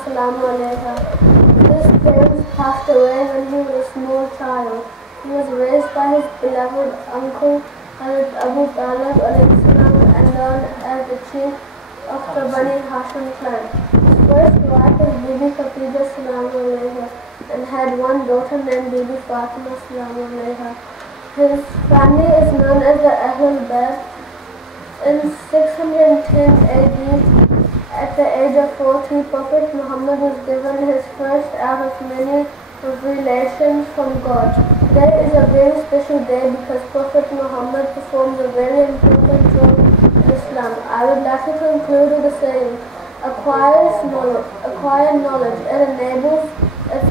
Assalamu alaikum. This prince passed away when he was a small child. He was raised by his beloved uncle Hazrat Abu Talib alayhi salam and learned as the chief of the Bani Hashim clan. His first wife was Bibi Khadija salamu alayha and had one daughter named Bibi Fatima salamu alayha. His family is known as the Ahlul Bayt. In 610 AD, at the age of 40, Prophet Muhammad was given his first out of many revelations from God. Today is a very special day because Prophet Muhammad performs a very important role in Islam. I would like to conclude with the saying, acquire knowledge. It enables its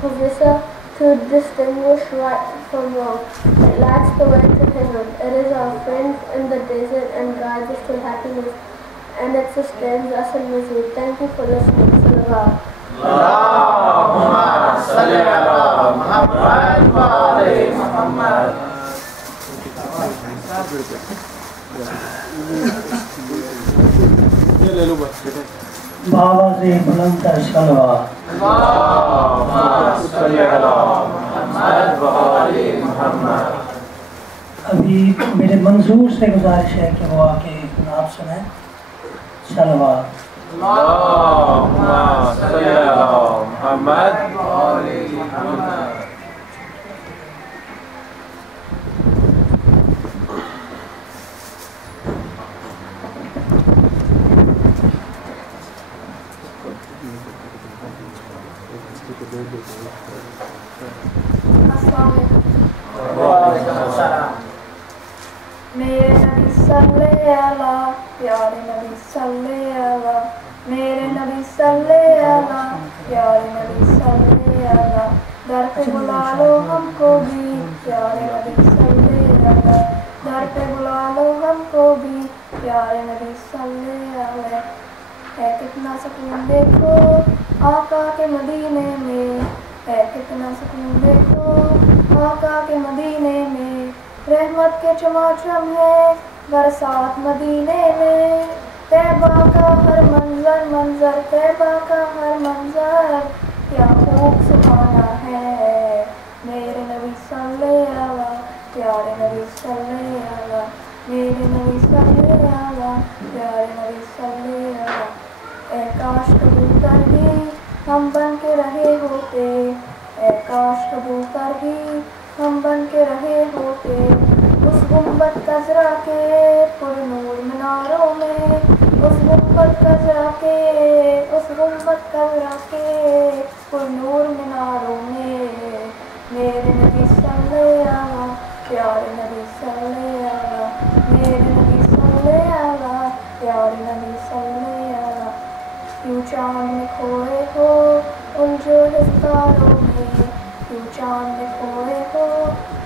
possessor to distinguish right from wrong. It lights the way to heaven. It is our friend in the desert and guides us to happiness, and it sustains us in misery. Thank you for listening. Salawat. Allahumma salli ala Muhammad wa ali Muhammad. بابا سے بلند تر صلوات. Allahumma salli ala Muhammad wa ali Muhammad. ابھی میرے منظور سے گزارش ہے کہ وہ آ کے نعت سنائیں. صلوات. Allahumma salli ala Muhammad wa ali Muhammad. میرے نبی صلی اللہ پیارے نبی صلی اللہ میرے نبی صلی اللہ پیارے نبی صلی اللہ در پہ بلا لو ہم کو بھی پیارے نبی صلی اللہ در پہ بلا لو ہم کو بھی پیارے نبی صلی اللہ. ہے کتنا سکون دیکھو آقا کے مدینے میں ہے کتنا سکون دیکھو آقا کے مدینے میں رحمت کے چماچم ہے برسات مدینے میں طیبہ کا ہر منظر منظر طیبہ کا ہر منظر کیا خوب سبحانہ ہے. میرے نبی صلی اللہ پیارے نبی صلی اللہ میرے نبی صلی اللہ پیارے نبی صلی اللہ. اے کاش کبوتر بھی ہم بن کے رہے ہوتے اے کاش کبوتر بھی ہم بن کے رہے ہوتے اس گنبد خضرا کے پر نور میناروں میں اس گنبد خضرا کے اس گنبد خضرا کے پر نور میناروں میں. میرے نبی صلی اللہ پیارے نبی صلی اللہ میرے نبی صلی اللہ پیارے نبی صلی اللہ. کیوں چاند میں کھوئے ہو الجھے ستاروں میں کیوں چاند میں کھوئے ہو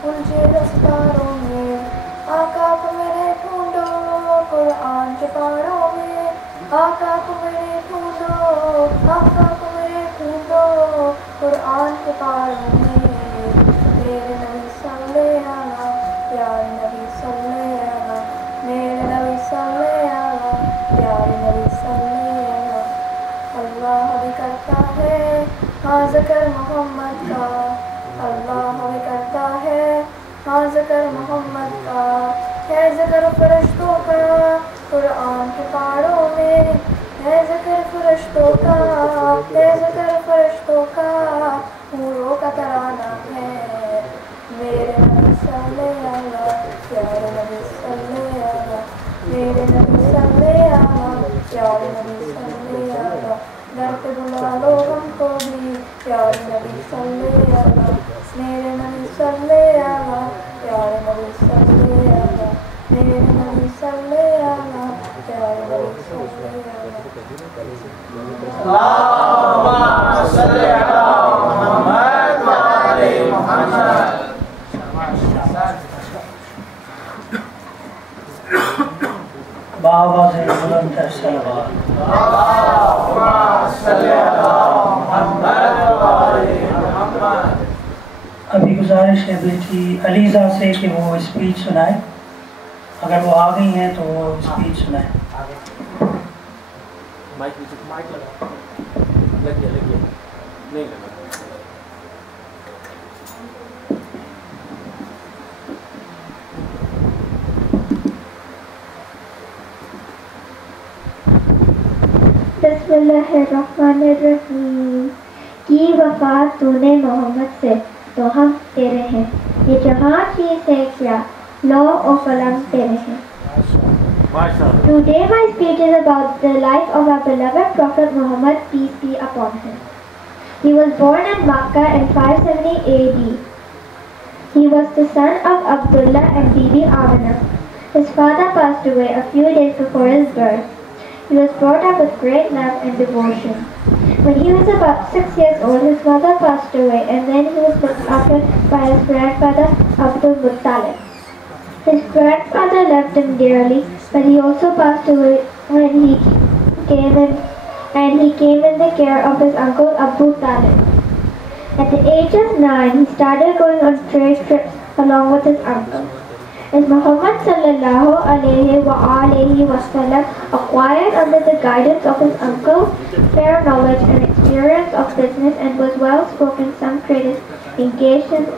الجھے ستاروں میں آقا کو میرے ڈھونڈو قرآن کے پاروں میں آقا کو میرے ڈھونڈو آقا کو میرے ڈھونڈو قرآن کے پاروں میں. میرے نبی صلی اللہ پیارے نبی صلی اللہ میرے نبی صلی اللہ پیارے نبی صلی اللہ. اللہ بھی کرتا ہے ہاں ذکر محمد کا اللہ بھی کرتا ہے ہاں ذکر محمد کا ہے ذکر فرشتوں کا قرآن کے پاروں میں ہے ذکر فرشتوں کا ہے ذکر فرشتوں کا حوروں کا ترانہ ہے. میرے نبی صلی اللہ پیارے نبی صلی اللہ میرے نبی صلی اللہ پیارے نبی صلی اللہ در پہ بلا لو ہم کو بھی پیارے نبی صلی اللہ میرے نبی صلی اللہ پیارے نبی صلی اللہ میرے نبی صلی اللہ پیارے نبی صلی اللہ. Allahumma salli ala Muhammad wa ali Muhammad. بابا سے بلند تر صلوات. Allahumma salli ala Muhammad wa ali Muhammad. ابھی گزارش ہے بیٹی علیزہ سے کہ وہ اسپیچ سنائے. اگر وہ آ گئی ہیں تو وہ اسپیچ سنائیں. مائک لگا. لگے نہیں لگا. بسم اللہ الرحمن الرحیم. کی وفات تو نے محمد سے تو ہم تیرے ہیں, یہ جہاں چیز ہے کیا لو و قلم تیرے ہیں. Today my speech is about the life of our beloved Prophet Muhammad, peace be upon him. He was born in Makkah in 570 AD. He was the son of Abdullah and Bibi Amina. His father passed away a few days before his birth. He was brought up with great love and devotion. When he was about 6 years old, his mother passed away, and then he was looked after by his grandfather Abdul Muttalib. His grandfather loved him dearly, but he also passed away when he came in the care of his uncle Abu Talib. At the age of 9, he started going on trade trips along with his uncle. As Muhammad sallallahu alaihi wasallam acquired under the guidance of his uncle fair knowledge and experience of business and was well spoken, some traders engaged him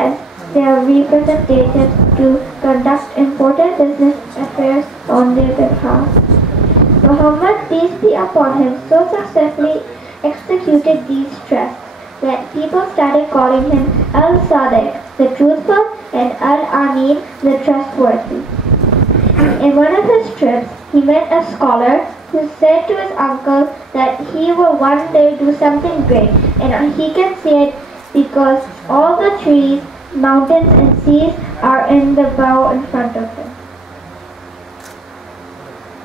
as their representatives to conduct important business affairs on their behalf. Muhammad, peace be upon him, so successfully executed these trusts that people started calling him Al-Sadiq, the truthful, and Al-Amin, the trustworthy. In one of his trips, he met a scholar who said to his uncle that he will one day do something great, and he can see it because all the trees, mountains and seas are in the bow in front of him.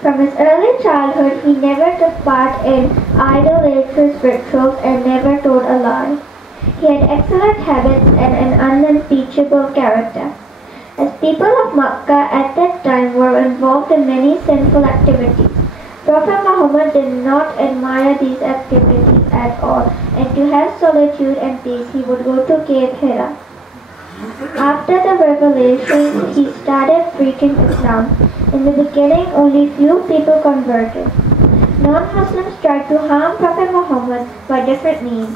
From his early childhood, he never took part in idolatrous rituals and never told a lie. He had excellent habits and an unimpeachable character. As people of Makkah at that time were involved in many sinful activities, Prophet Muhammad did not admire these activities at all, and to have solitude and peace, he would go to Cave Hira. After the revelation, he started preaching Islam. In the beginning, only few people converted. Non-Muslims tried to harm Prophet Muhammad by different means,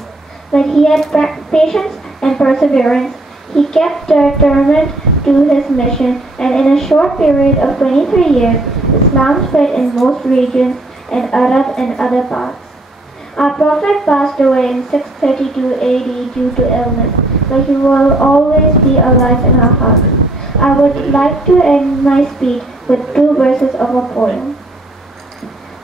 but he had patience and perseverance. He kept determined to his mission, and in a short period of 23 years, Islam spread in most regions and Arab and other parts. Our Prophet passed away in 632 AD due to illness, but he will always be alive in our hearts. I would like to end my speech with 2 verses of a poem.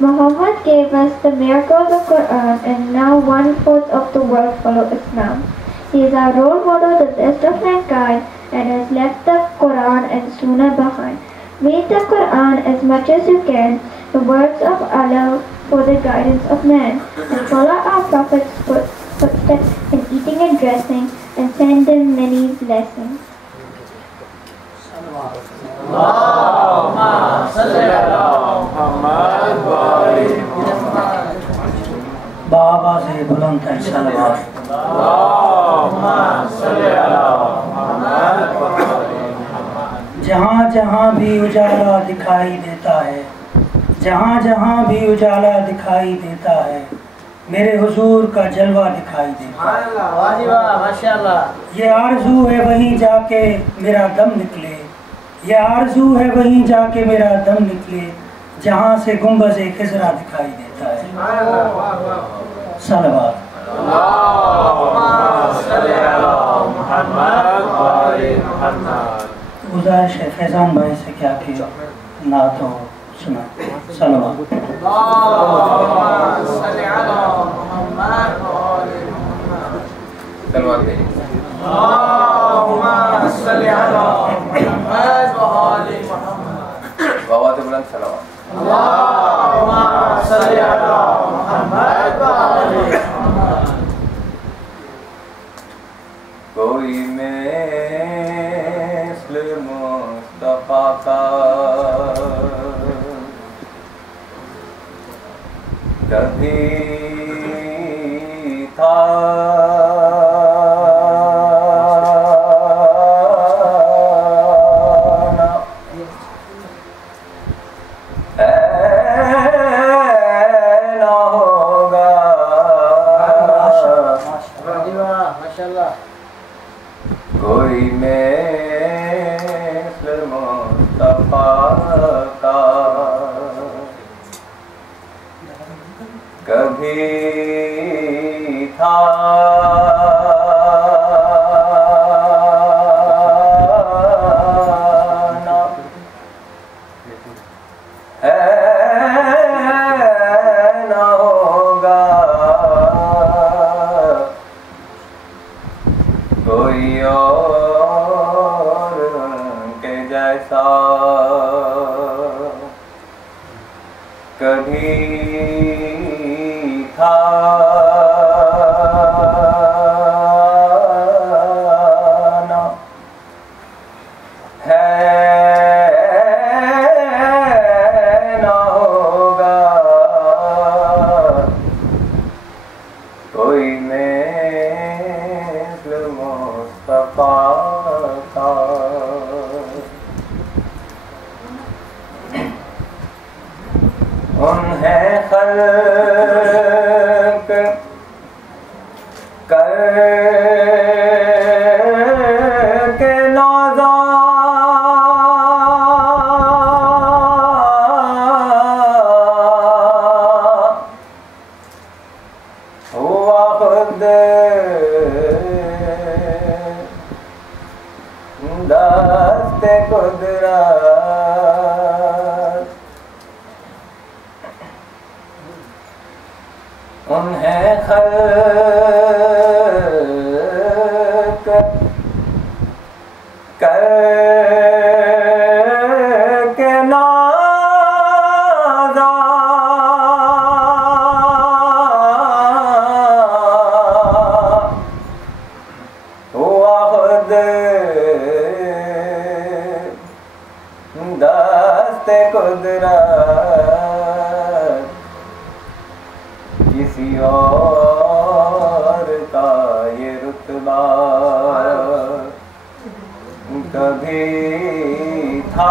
Muhammad gave us the miracle of the Quran, and now 1/4 of the world follow Islam. He is our role model, the best of mankind, and has left the Quran and Sunnah behind. Read the Quran as much as you can, the words of Allah for the guidance of man, and follow our Prophet's footsteps in eating and dressing, and send him many blessings. بابا سے بلند ہے صلوات. جہاں جہاں بھی اجالا دکھائی دیتا ہے, جہاں جہاں بھی اجالا دکھائی دیتا ہے, میرے حضور کا جلوہ دکھائی دیتا ہے. یہ آرزو ہے وہیں جا کے میرا دم نکلے, یہ آرزو ہے وہیں جا کے میرا دم نکلے, جہاں سے گنبد خضرا دکھائی دیتا ہے. صلوات. گزارش ہے فیضان بھائی سے کیا کہ نعت ہو سنا. صلوات. بابا بلند صلوات. اللهم صل على محمد وآل محمد. کوئی مثل مصطفیٰ کا کبھی تھا نہ ہوگا کبھی تھا نہ ہے نہ ہوگا کوئی اور ان کے جیسا کبھی تھا نہ ہے نہ ہوگا کوئی مثل مصطفیٰ کا انہیں خلق کر کے نازا ہوا خود دست قدرت انہیں خلق کر کے نازا ہوا خود دست قدرت کسی اور کا یہ رتبہ کبھی تھا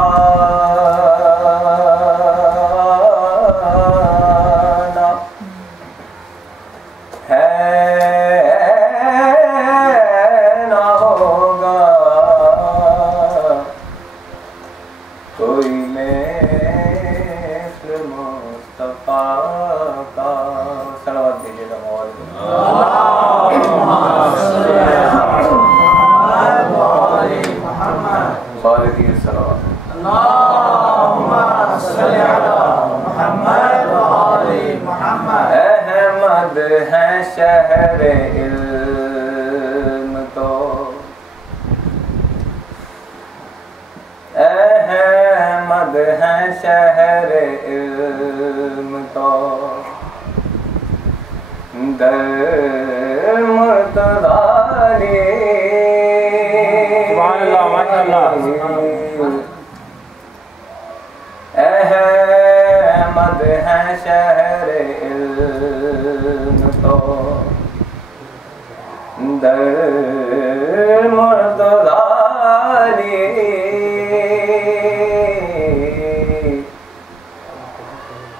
نہ ہے نہ ہوگا کوئی مثل مصطفیٰ کا صلوات دیجیے گا مولا بالغی الصلوات احمد ہے شہر علم تو احمد ہے شہر علم تو در مرتضی سبحان اللہ ماشاء اللہ احمد ہے شہر علم تو در مرتضی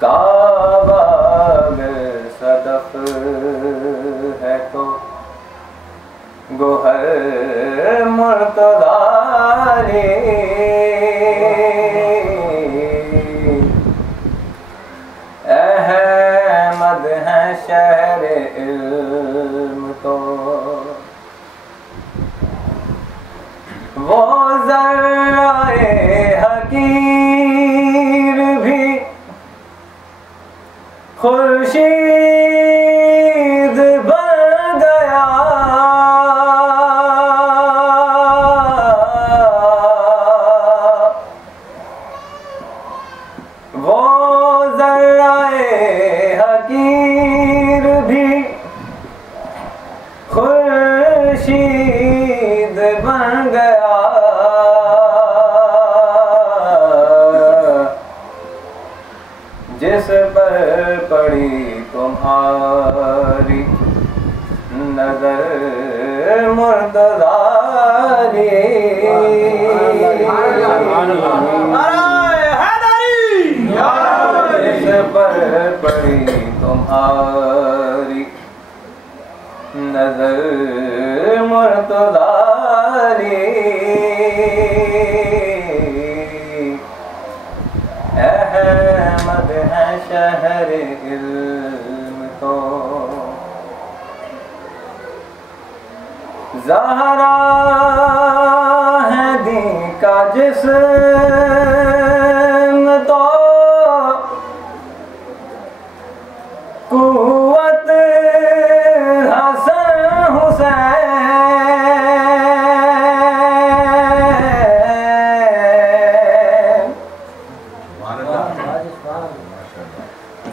کعبہ اگر صدف ہے تو گوہر مرتضی احمد ہے شہر علم تو وہ ذرہ حقیر بھی خورشید بن گیا وہ ذرہ حقیر بھی خورشید بن گیا جس پر پڑی تمہاری نظر مرتضی جس پر پڑی تمہاری نظر مرتضی احمد ہے شہر علم تو زہرا ہے دین کا جسم تو قوت حسن حسین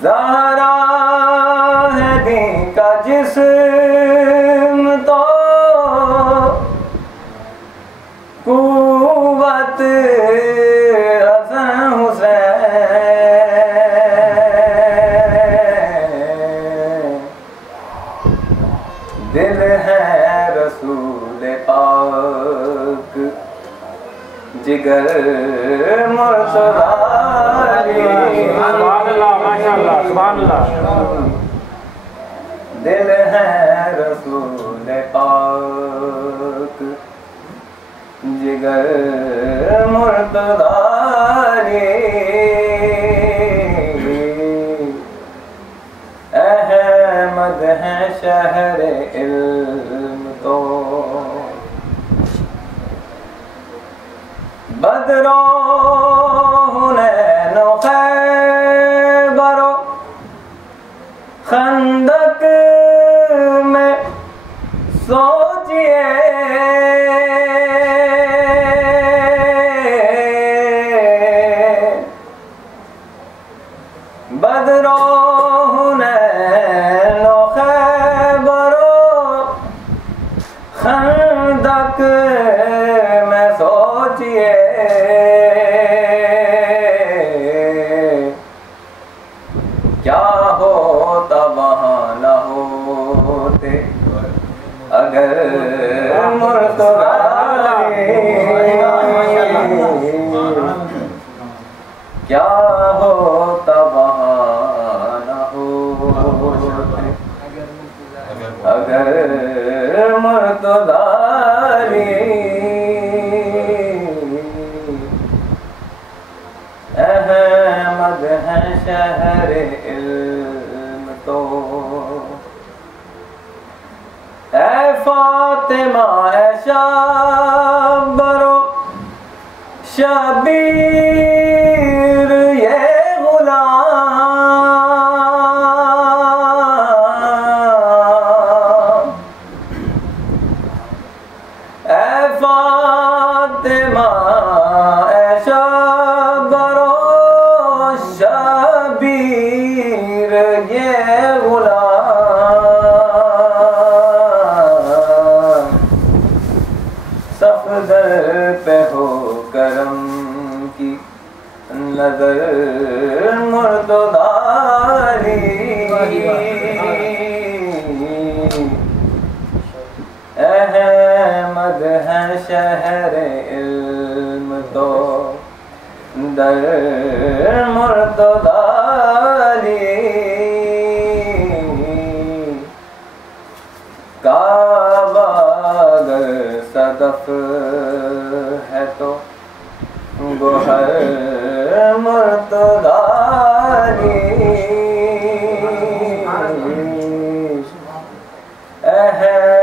زہرا ہے دین کا جسم تو قوت حسن حسین دل ہے رسول پاک جگر مرتضی سبحان اللہ ماشاءاللہ سبحان اللہ دل ہے رسول پاک جگر مرتضی احمد ہے شہر علم تو بدر و حنین و خیبر و خندق میں سوچئے بدر و حنین و خیبر و خندق میں سوچئے کیا ہوتا وہاں نہ ہوتے اگر مرتضی کیا ہوتا وہاں نہ ہوتے اگر مرتضی احمد ہے شہر علم تو اے فاطمہ اے شابر و شبیر یہ غلام اے فاطمہ اے شابر و شبیر یہ غلام صفدر پہ ہو کرم کی نظر مرتضی احمد ہے شہر علم تو در مرتضی کعبہ اگر صدف ہے تو گوہر مرتضی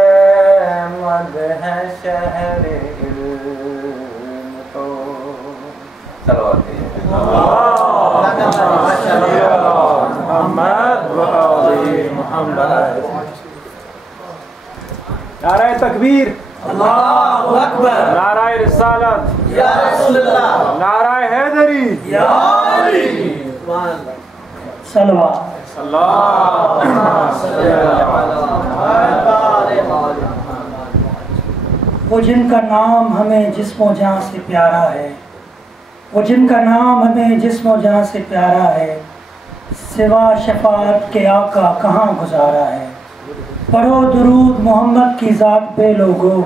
احمد ہے شہر علم تو صلوات محمد و آل محمد نعرہ تکبیر اللہ اکبر نعرہ رسالت یا رسول اللہ نعرہ حیدری یا علی صلوات وہ جن کا نام ہمیں جسم و جان سے پیارا ہے وہ جن کا نام ہمیں جسم و جان سے پیارا ہے سوا شفاعت کے آقا کہاں گزارا ہے پڑھو درود محمد کی ذات پہ لوگو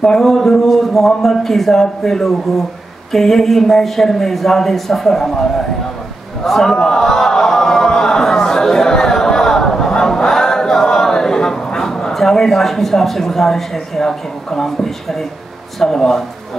پڑھو درود محمد کی ذات پہ لوگو کہ یہی محشر میں زیادہ سفر ہمارا ہے جاوید ہاشمی صاحب سے گزارش ہے کہ آ کے وہ کلام پیش کرے صلوات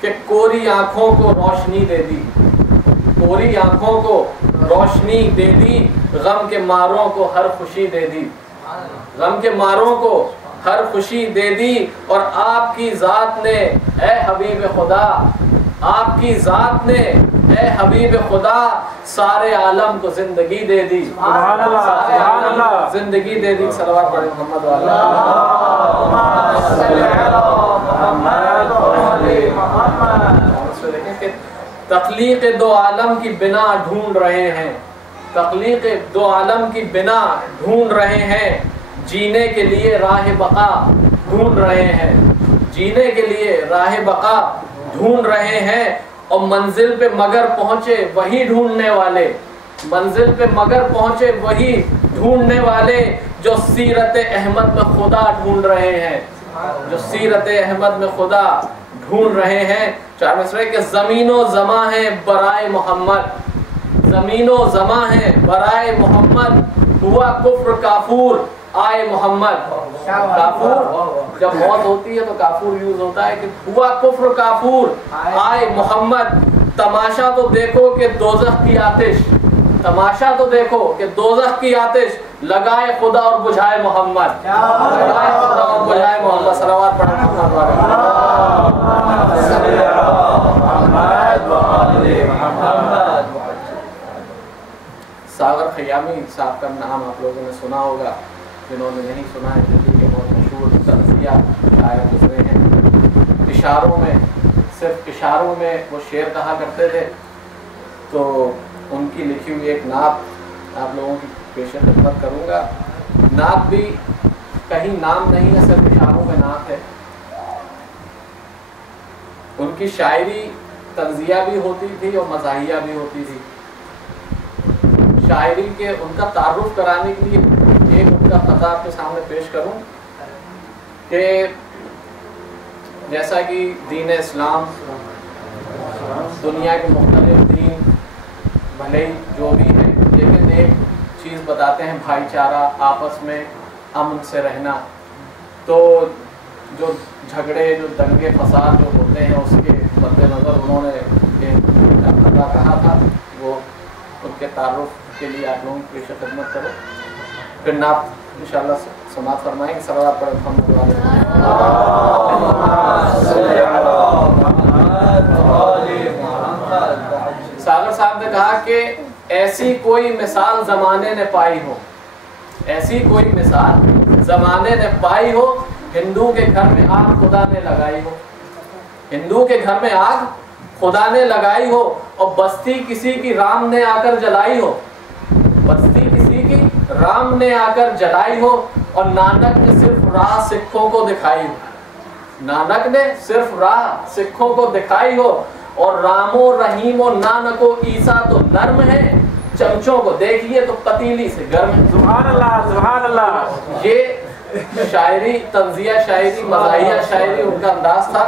کہ کوری آنکھوں کو روشنی دے دی، کوری آنکھوں کو روشنی دے دی، غم کے ماروں کو ہر خوشی دے دی، غم کے ماروں کو ہر خوشی دے دی، اور آپ کی ذات نے اے حبیب خدا، آپ کی ذات نے اے حبیب خدا سارے عالم کو زندگی دے دی، سارے عالم کو زندگی دے دی۔ صلوات پڑھیں محمد والا۔ دیکھیں کہ تخلیق دو عالم کی بنا ڈھونڈ رہے ہیں، تخلیق دو عالم کی بنا ڈھونڈ رہے ہیں، جینے کے لیے راہ بقا ڈھونڈ رہے ہیں، جینے کے لیے راہ بقا ڈھونڈ رہے ہیں، اور منزل پہ مگر پہنچے وہی ڈھونڈنے والے، منزل پہ مگر پہنچے وہی ڈھونڈنے والے جو سیرت احمد میں خدا ڈھونڈ رہے ہیں، جو سیرت احمد میں خدا ڈھونڈ رہے ہیں۔ چار مصرے کہ زمین و زماں ہے برائے محمد، زمین و زماں ہے برائے محمد، ہوا کفر کافور آئے محمد۔ کافور جب موت ہوتی ہے تو کافور یوز ہوتا ہے کہ ہوا کفر کافور آئے محمد، تماشا تو دیکھو کہ دوزخ کی آتش، تماشا تو دیکھو کہ دوزخ کی آتش لگائے خدا اور بجھائے محمد، لگائے خدا اور بجھائے محمد۔ صلوات پڑھیں ساغر خیامی صاحب کا نام آپ لوگوں نے سنا ہوگا، جنہوں نے نہیں سنا ہے دلی کے بہت مشہور تنزیہ شاعر گزرے ہیں۔ اشاروں میں، صرف اشاروں میں وہ شعر کہا کرتے تھے، تو ان کی لکھی ہوئی ایک نعت آپ لوگوں کی پیش خدمت کروں گا۔ نعت بھی کہیں نام نہیں ہے، صرف اشاروں میں نعت ہے۔ ان کی شاعری تنزیہ بھی ہوتی تھی اور مزاحیہ بھی ہوتی تھی۔ شاعری کے ان کا تعارف کرانے کے لیے ایک ان کا قطعہ آپ کے سامنے پیش کروں کہ جیسا کہ دین اسلام دنیا کے مختلف دین بھلے جو بھی ہیں، لیکن ایک چیز بتاتے ہیں بھائی چارہ، آپس میں امن سے رہنا۔ تو جو جھگڑے، جو دنگے فساد جو ہوتے ہیں اس کے مد نظر انہوں نے ایک قطعہ کہا تھا، وہ ان کے تعارف کے لیے آپ لوگوں کی پیش خدمت کرو، پھر نعت انشاءاللہ سماعت فرمائیں گے۔ صلوات پڑھیں محمد والے۔ ساغر صاحب نے کہا کہ ایسی کوئی مثال زمانے نے پائی ہو، ایسی کوئی مثال زمانے نے پائی ہو، ہندو کے گھر میں آگ خدا نے لگائی ہو، ہندو کے گھر میں آگ خدا نے لگائی ہو، اور بستی کسی کی رام نے آ کر جلائی ہو، بستی کسی کی رام نے آ کر جلائی ہو، اور نانک نے صرف راہ سکھوں کو دکھائی ہو، نانک نے صرف راہ سکھوں کو دکھائی ہو، اور رام و رحیم و نانک و عیسیٰ تو نرم ہے، چمچوں کو دیکھیے تو پتیلی سے گرم ہے۔ سبحان اللہ، سبحان اللہ۔ یہ شاعری، تنزیہ شاعری، مزاحیہ شاعری ان کا انداز تھا۔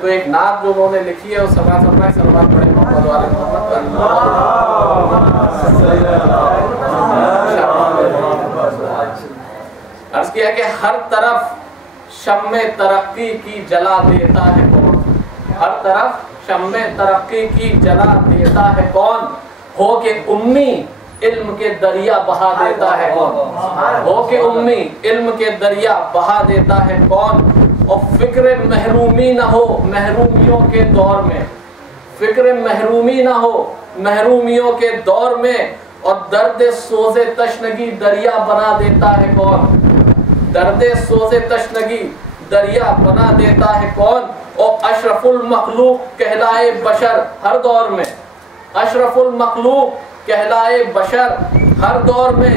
تو ایک نعت جو انہوں نے لکھی ہے وہ سماعت فرمائیں۔ صلوات پڑھیں محمد والے محمد۔ عرض کیا کہ ہر طرف شمع ترقی کی جلا دیتا ہے کون، ہر طرف شمع ترقی کی جلا دیتا ہے کون، ہو کہ امی علم کے دریا بہا دیتا ہے کون، ہو کہ امی علم کے دریا بہا دیتا ہے کون، اور فکر محرومی نہ ہو محرومیوں کے دور میں، فکر محرومی نہ ہو محرومیوں کے دور میں، اور درد سوز تشنگی دریا بنا دیتا ہے کون، درد سوز تشنگی دریا بنا دیتا ہے کون، اور اشرف المخلوق کہلائے بشر ہر دور میں، اشرف المخلوق کہلائے بشر ہر دور میں،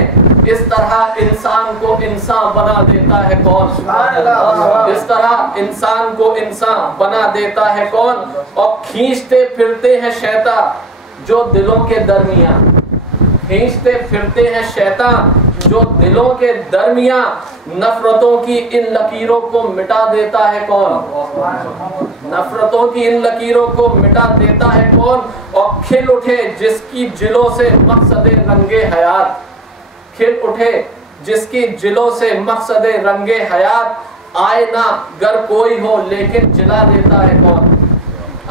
اس طرح انسان کو انسان بنا دیتا ہے کون، اس طرح انسان کو انسان بنا دیتا ہے کون، اور کھینچتے پھرتے ہیں شیطان جو دلوں کے درمیان، کھینچتے پھرتے ہیں شیطان جو دلوں کے درمیان، نفرتوں کی ان لکیروں کو مٹا دیتا ہے کون، نفرتوں کی ان لکیروں کو مٹا دیتا ہے کون، اور کھل اٹھے جس کی جلوں سے مقصد رنگ حیات، کھل اٹھے جس کی جلوں سے مقصد رنگ حیات، آئے نہ گر کوئی ہو لیکن جلا دیتا ہے کون،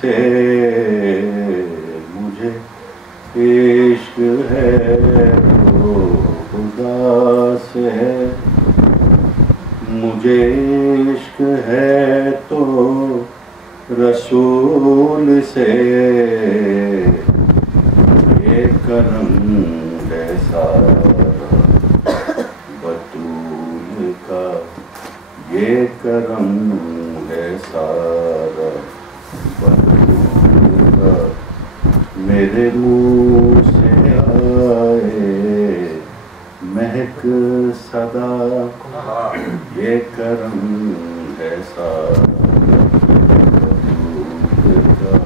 سے مجھے عشق ہے تو خدا سے ہے، مجھے عشق ہے تو رسول سے، یہ کرم ہے سارا بطول کا، یہ کرم ہے سارا بطول کا، میرے منہ سے آئے مہک صدا، یہ کرم ہے سارا بطول کا،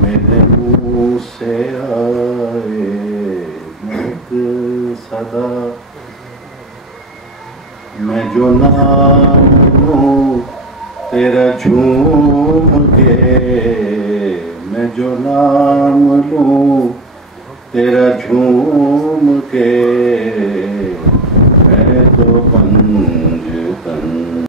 میرے منہ سے آئے مہک صدا، میں جو نام لوں تیرا جھوم کے، میں جو نام لوں تیرا جھوم کے، میں تو پنج تن